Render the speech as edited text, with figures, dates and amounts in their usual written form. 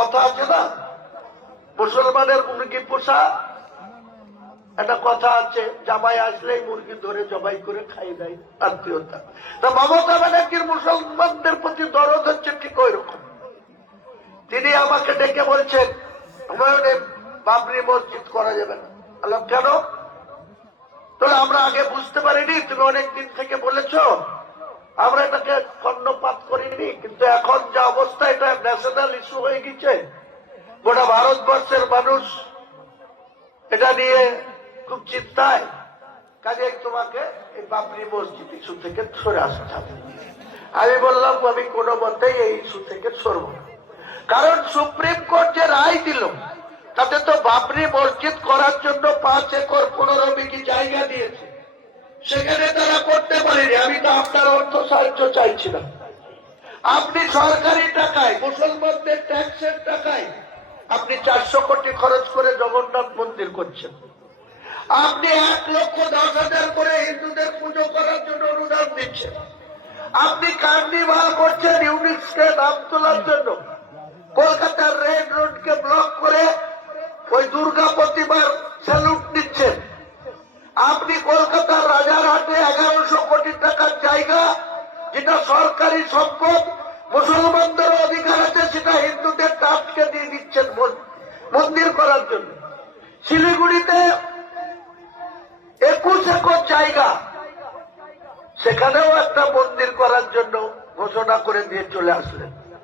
কথা আছে না, মুসলমানের মুরগি পোষা একটা কথা আছে, জামাই আসলেই মুরগি ধরে জবাই করে খাই দেয় আত্মীয়তা। তা মমতা ব্যানার্জির মুসলমানদের প্রতি দরদ হচ্ছে ঠিক ওই রকম। তিনি আমাকে ডেকে বলছেন হুমায়ুনে বাবরি মসজিদ করা যাবে না। বললাম কেন? তাহলে আমরা আগে বুঝতে পারিনি, তুমি অনেকদিন থেকে বলেছ, আমরা এটাকে কর্ণপাত করিনি, কিন্তু এখন যা অবস্থা এটা ন্যাশনাল ইস্যু হয়ে গেছে, গোটা ভারতবর্ষের মানুষ এটা নিয়ে খুব চিন্তায়, কাজে তোমাকে এই বাবরি মসজিদ ইস্যু থেকে সরে আসতে হবে। আমি বললাম আমি কোনো মতেই এই ইস্যু থেকে সরব না, কারণ সুপ্রিম কোর্ট যে রায় দিল তাতে তো বাবরি মসজিদ করার জন্য 5 একর 15 বিঘি জায়গা দিয়েছে, সেখানে তারা করতে পারেনি। আমি তো আপনার অর্থ সাহায্য চাইছিলাম। আপনি সরকারি টাকায়, মুসলমানদের ট্যাক্সের টাকায় আপনি 400 কোটি খরচ করে জগন্নাথ মন্দির করছেন। আপনি 1,10,000 করে হিন্দুদের পুজো করার জন্য অনুদান দিচ্ছেন। আপনি কার্নিভাল করছেন ইউনিটসকে নাম তোলার জন্য। কলকাতার রেড রোডকে ব্লক করে ওই দুর্গা প্রতিমার স্যালুট দিচ্ছেন। আপনি কলকাতার রাজারহাটে 1100 কোটি টাকার জায়গা, যেটা সরকারি সম্পদ, মুসলমানদের অধিকার আছে, সেটা হিন্দুদের ট্রাস্টকে দিয়ে দিচ্ছেন মন্দির করার জন্য। শিলিগুড়িতে 21 একর জায়গা, সেখানেও একটা মন্দির করার জন্য ঘোষণা করে দিয়ে চলে আসলেন।